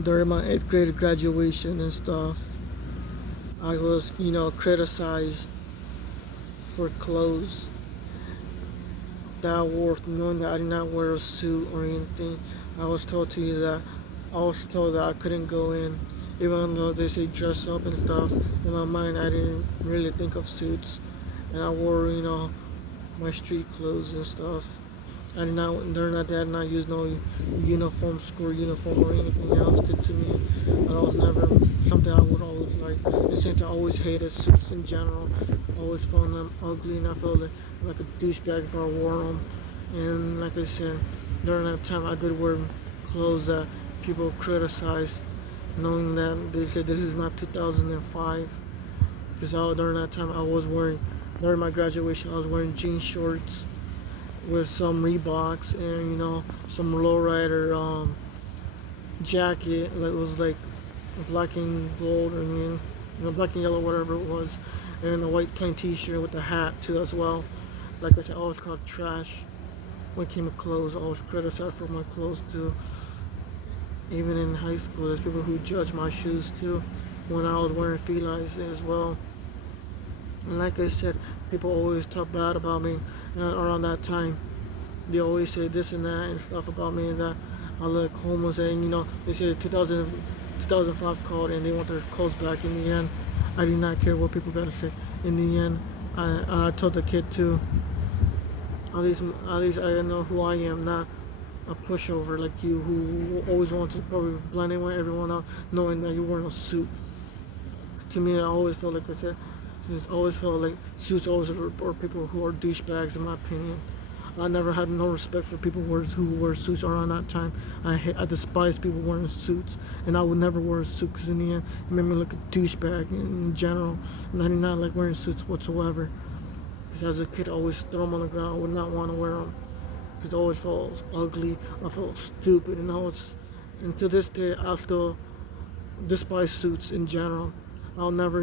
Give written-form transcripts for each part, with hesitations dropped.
during my 8th grade graduation and stuff, I was, criticized for clothes that I wore, knowing that I did not wear a suit or anything. I was told to you that I was told that I couldn't go in, even though they say dress up and stuff. In my mind, I didn't really think of suits, and I wore, my street clothes and stuff. I did not, during that day, I did not use no uniform, school uniform or anything else good to me. But I was never something I would always like. At the same time, I always hated suits in general. I always found them ugly, and I felt like a douchebag if I wore them. And like I said, during that time, I did wear clothes that people criticized, knowing that they said this is not 2005. Because during that time, during my graduation, I was wearing jean shorts with some Reeboks and some lowrider jacket that was like black and gold, black and yellow, whatever it was, and a white plain T-shirt with a hat too as well. Like I said, I always called trash when it came to clothes. I was criticized for my clothes too. Even in high school, there's people who judge my shoes too when I was wearing felines as well. And like I said, people always talk bad about me around that time. They always say this and that and stuff about me, and that I look homeless, and they say 2005 called and they want their clothes back. In the end, I did not care what people got to say. In the end, I told the kid too, at least I know who I am, not a pushover like you who always wants to probably blend in with everyone else, knowing that you're wearing a suit. To me, I always felt like I said, it's always felt like suits always are people who are douchebags, in my opinion. I never had no respect for people who wear suits around that time. I despise people wearing suits, and I would never wear a suit because in the end, it made me look a douchebag in general. And I did not like wearing suits whatsoever. Because as a kid, I always throw them on the ground. I would not want to wear them because I always felt ugly. I felt stupid, and to this day, I still despise suits in general. I'll never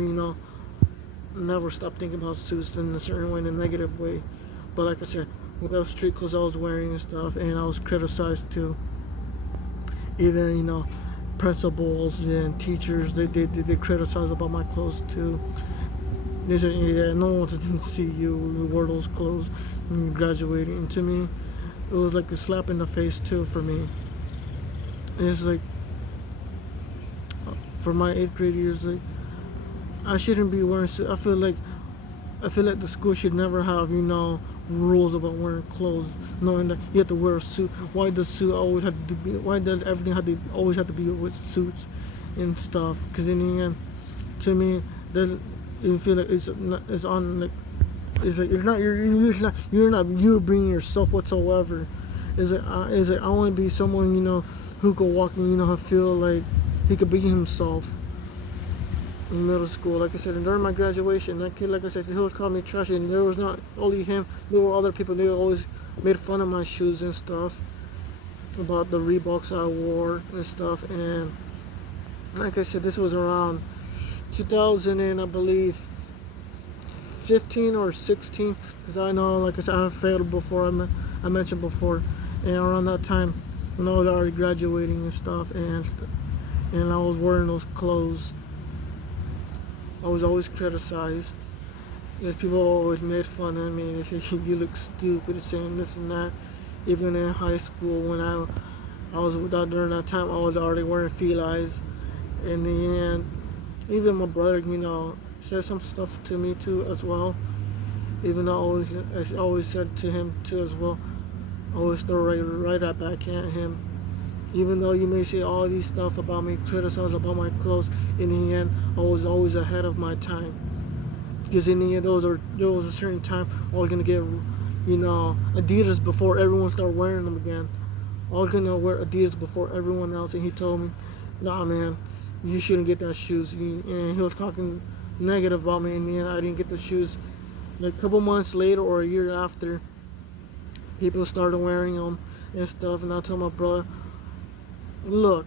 stop thinking about suits in a certain way, in a negative way. But like I said, with those street clothes I was wearing and stuff, and I was criticized too. Even principals and teachers, they criticize about my clothes too. They said, yeah, no one didn't see you wear those clothes when you graduated. And to me, it was like a slap in the face too for me. And it's like, for my 8th grade years, like, I shouldn't be wearing suits. I feel like the school should never have rules about wearing clothes, knowing that you have to wear a suit. Why does suit always have to be? Why does everything always have to be with suits and stuff? Because in the end, to me, you feel like it's on like it's not you're not you bringing yourself whatsoever. Is it I want to be someone who could walk and feel like he could be himself. In middle school, like I said, and during my graduation, that kid, like I said, he always called me trash, and there was not only him, there were other people. They always made fun of my shoes and stuff, about the Reeboks I wore and stuff. And like I said, this was around 2000 and I believe 15 or 16, because I know, like I said, I failed before. I mentioned before, and around that time when I was already graduating and stuff, and I was wearing those clothes, I was always criticized. Because people always made fun of me. They said you look stupid, saying this and that. Even in high school, when I was during that time, I was already wearing felines. In the end, even my brother, said some stuff to me too as well. Even though I always said to him too as well. I always throw right at back at him. Even though you may say all these stuff about me, criticize about my clothes, in the end, I was always ahead of my time. Because in the end, there was a certain time I was gonna get, Adidas before everyone started wearing them again. I was gonna wear Adidas before everyone else, and he told me, "Nah, man, you shouldn't get that shoes." And he was talking negative about me. In the end, I didn't get the shoes. Like a couple months later or a year after, people started wearing them and stuff, and I told my brother, "Look,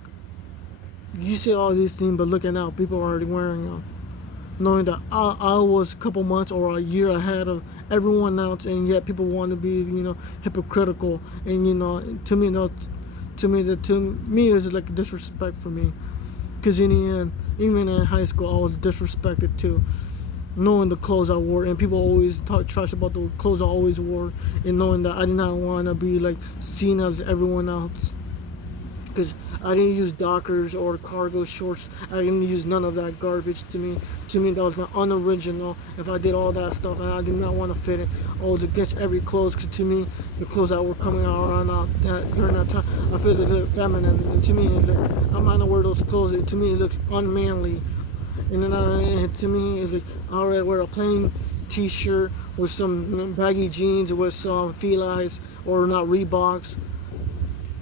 you say all these things, but look at now, people are already wearing them." Knowing that I was a couple months or a year ahead of everyone else, and yet people want to be, hypocritical. And, to me, To me is like disrespect for me. Because in the end, even in high school, I was disrespected too. Knowing the clothes I wore, and people always talk trash about the clothes I always wore, and knowing that I did not want to be like seen as everyone else. Because I didn't use Dockers or cargo shorts. I didn't use none of that garbage. To me, that was not unoriginal. If I did all that stuff and I did not want to fit it, I was against every clothes. Because to me, the clothes that were coming out around during that time, I feel they look feminine. And to me, it's like, I'm not gonna wear those clothes. To me, it looks unmanly. And then to me, it's like, I would wear a plain t-shirt with some baggy jeans with some felines or not Reeboks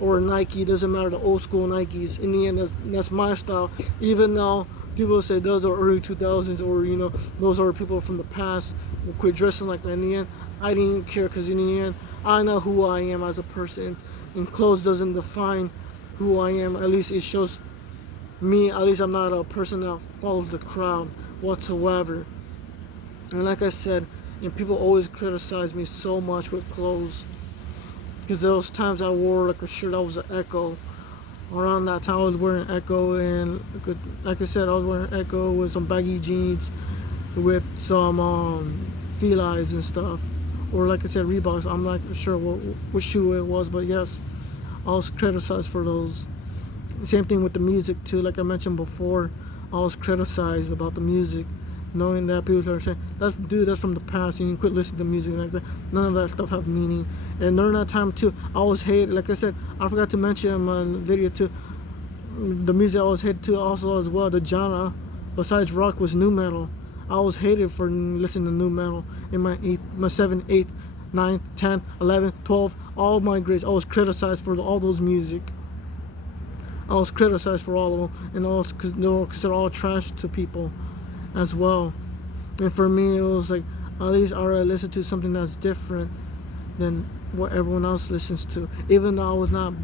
or Nike. Doesn't matter, the old school Nikes. In the end, that's my style. Even though people say those are early 2000s, or those are people from the past who quit dressing like that. In the end, I didn't care, because in the end, I know who I am as a person, and clothes doesn't define who I am. At least it shows me. At least I'm not a person that follows the crowd whatsoever. And like I said, and people always criticize me so much with clothes. Because those times I wore like a shirt that was an Echo. Around that time I was wearing Echo, and like I said, I was wearing Echo with some baggy jeans with some felines and stuff. Or like I said, Reeboks. I'm not sure what shoe it was, but yes, I was criticized for those. Same thing with the music too. Like I mentioned before, I was criticized about the music, knowing that people are saying, that's from the past, and you quit listening to music like that. None of that stuff have meaning. And during that time too, I was hated. Like I said, I forgot to mention in my video too, the music I was hated to also as well. The genre, besides rock, was nu metal. I was hated for listening to nu metal in my 7th, 8th, 9th, 10th, 11th, 12th, all my grades. I was criticized for all those music. I was criticized for all of them, and they were considered all trash to people as well. And for me, it was like, at least I listen to something that's different than what everyone else listens to. Even though I was not,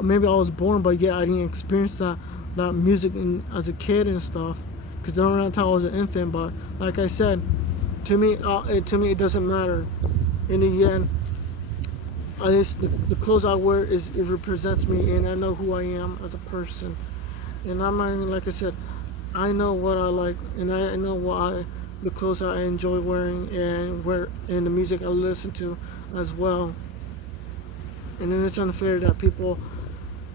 maybe I was born, but yeah, I didn't experience that music as a kid and stuff. Because during that time I was an infant. But like I said, to me it doesn't matter. In the end, at least the clothes I wear it represents me, and I know who I am as a person. And like I said, I know what I like, and I know the clothes I enjoy wearing, and the music I listen to as well. And then it's unfair that people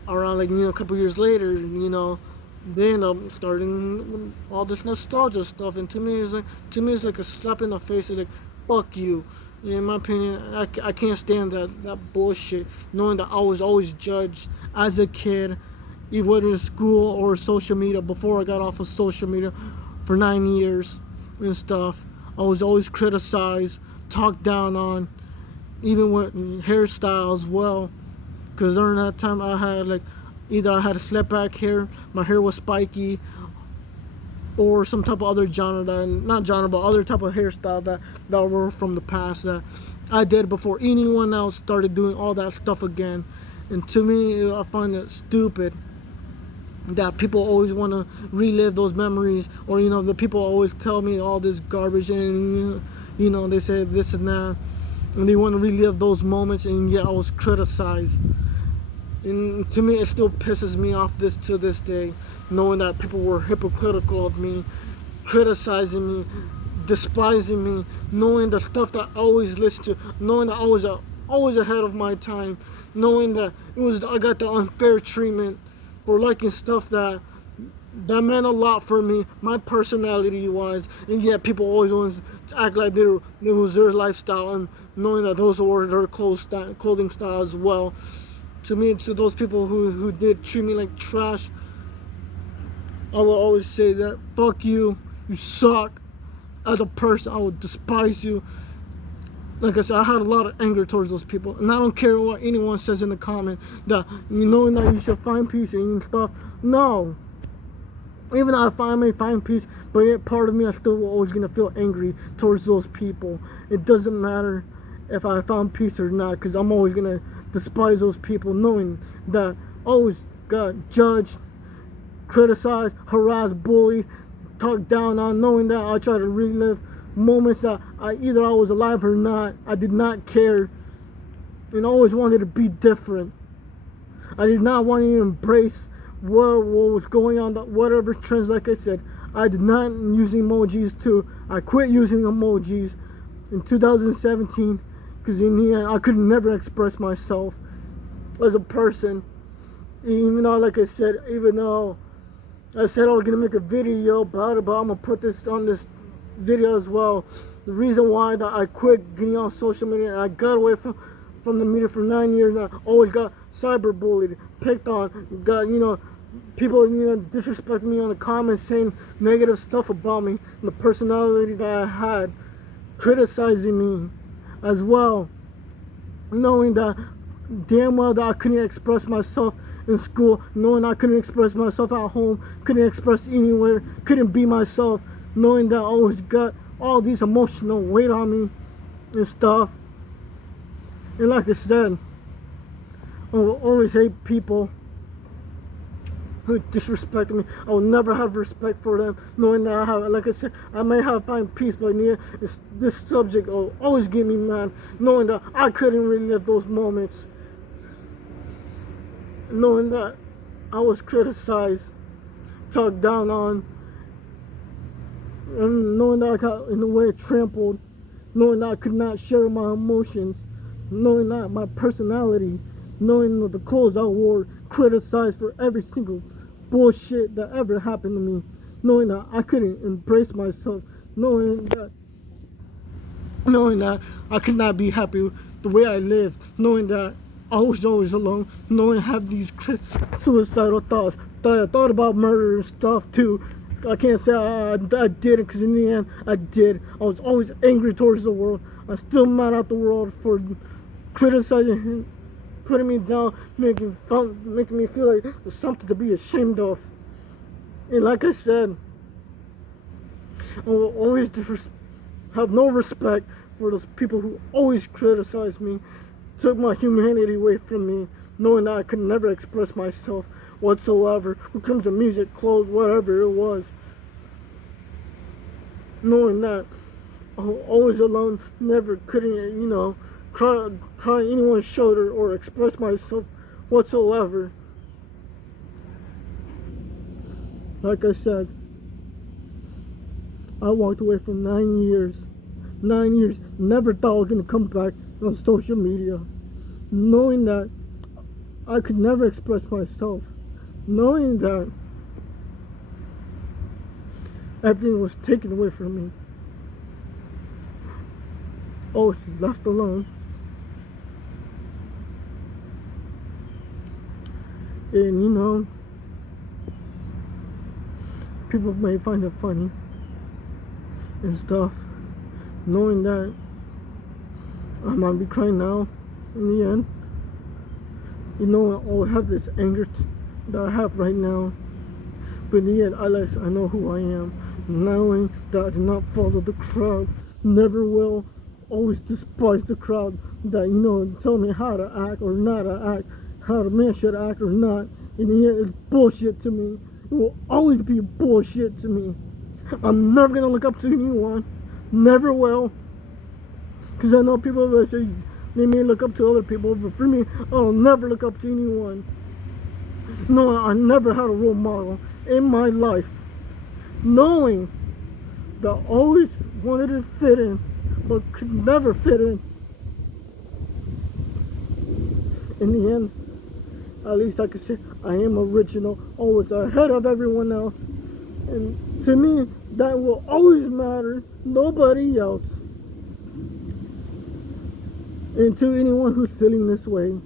around, like, a couple years later, they end up starting all this nostalgia stuff. And to me it's like a slap in the face. It's like, fuck you. In my opinion, I can't stand that bullshit. Knowing that I was always judged as a kid, either whether in school or social media. Before I got off of social media for 9 years and stuff, I was always criticized, talked down on, even with hairstyle as well. Because during that time I had either I had a slick back hair, my hair was spiky, or some type of other other type of hairstyle that were from the past that I did before anyone else started doing all that stuff again. And to me, I find it stupid that people always want to relive those memories, or the people always tell me all this garbage, and they say this and that, and they want to relive those moments, and yet I was criticized. And to me, it still pisses me off to this day, knowing that people were hypocritical of me, criticizing me, despising me, knowing the stuff that I always listened to, knowing that I was always ahead of my time, knowing that I got the unfair treatment for liking stuff that meant a lot for me, my personality wise, and yet people always want to act like it was their lifestyle, and knowing that those were their clothing style as well. To me, to those people who did treat me like trash, I will always say that, fuck you, you suck. As a person, I would despise you. Like I said, I had a lot of anger towards those people, and I don't care what anyone says in the comment that knowing that you should find peace and stuff. No, even though I may find peace, but yet part of me, I still always gonna feel angry towards those people. It doesn't matter if I found peace or not, because I'm always gonna despise those people, knowing that I always got judged, criticized, harassed, bullied, talked down on, knowing that I try to relive moments that either I was alive or not. I did not care, and always wanted to be different. I did not want to embrace what was going on, whatever trends. Like I said, I did not use emojis too. I quit using emojis in 2017 because in the end I could never express myself as a person. Even though, like I said, even though I said I was gonna make a video about it, but I'm gonna put this on this video as well. The reason why that I quit getting on social media and I got away from the media for 9 years, and I always got cyberbullied, picked on, got, people, disrespecting me on the comments, saying negative stuff about me and the personality that I had, criticizing me as well, knowing that damn well that I couldn't express myself in school, knowing I couldn't express myself at home, couldn't express anywhere, couldn't be myself, knowing that I always got all these emotional weight on me and stuff. And like I said, I will always hate people who disrespect me. I will never have respect for them, knowing that I have, like I said, I may have find peace, but this subject will always get me mad, knowing that I couldn't relive those moments, knowing that I was criticized, talked down on, and knowing that I got in a way trampled, knowing that I could not share my emotions, knowing that my personality, knowing that the clothes I wore, criticized for every single bullshit that ever happened to me, knowing that I couldn't embrace myself, knowing that I could not be happy with the way I lived, knowing that I was always alone, knowing I have these suicidal thoughts, that I thought about murder and stuff too. I can't say I did it, because in the end I did. I was always angry towards the world. I'm still mad at the world for criticizing him, putting me down, making me feel like there's something to be ashamed of. And like I said, I will always have no respect for those people who always criticize me, took my humanity away from me, knowing that I could never express myself whatsoever when it comes to music, clothes, whatever it was. Knowing that I was always alone, never couldn't, try anyone's shoulder or express myself whatsoever. Like I said, I walked away from 9 years. 9 years, never thought I was going to come back on social media. Knowing that I could never express myself. Knowing that everything was taken away from me. Oh, she's left alone. And people may find it funny and stuff, knowing that I might be crying now in the end. I have this anger that I have right now, but in the end, I know who I am, knowing that I do not follow the crowd, never will, always despise the crowd that, tell me how to act or not to act, how a man should act or not. In the end, it's bullshit to me. It will always be bullshit to me. I'm never going to look up to anyone, never will, because I know people that say they may look up to other people, but for me, I'll never look up to anyone. No, I never had a role model in my life, knowing that I always wanted to fit in, but could never fit in. In the end, at least I could say I am original, always ahead of everyone else. And to me, that will always matter, nobody else. And to anyone who's feeling this way,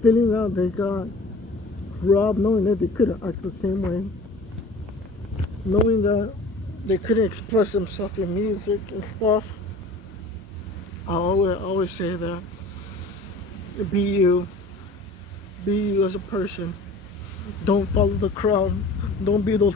feeling that they got robbed, knowing that they couldn't act the same way, knowing that they couldn't express themselves in music and stuff, I always say that be you as a person. Don't follow the crowd. Don't be those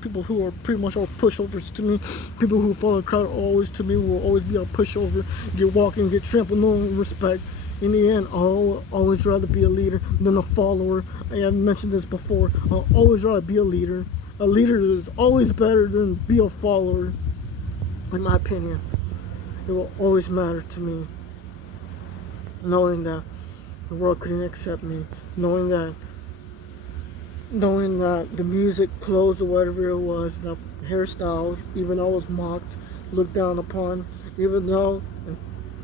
people who are pretty much all pushovers to me. People who follow the crowd always to me will always be a pushover. Get walking, get trampled, no respect. In the end, I'll always rather be a leader than a follower. I have mentioned this before. I'll always rather be a leader. A leader is always better than be a follower, in my opinion. It will always matter to me, knowing that the world couldn't accept me, knowing that the music, clothes, or whatever it was, the hairstyle, even though I was mocked, looked down upon, even though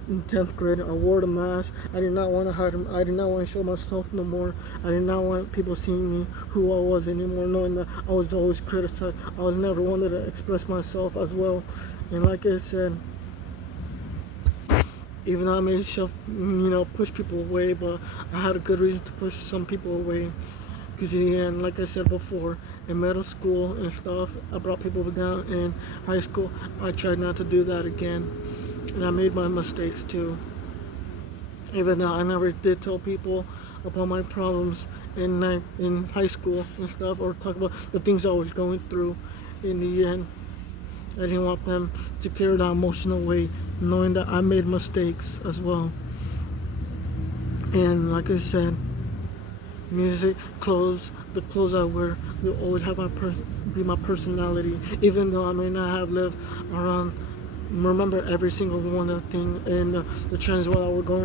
in 10th grade I wore the mask. I did not want to hide them. I did not want to show myself no more. I did not want people seeing me who I was anymore, knowing that I was always criticized. I was never wanted to express myself as well. And like I said, even though I may push people away, but I had a good reason to push some people away. Because in the end, like I said before, in middle school and stuff, I brought people down. In high school, I tried not to do that again. And I made my mistakes too. Even though I never did tell people about my problems in high school and stuff, or talk about the things I was going through. In the end, I didn't want them to carry that emotional weight, knowing that I made mistakes as well. And like I said, music, clothes, the clothes I wear will always have be my personality. Even though I may not have lived around, remember every single one of the things and the trends while I was going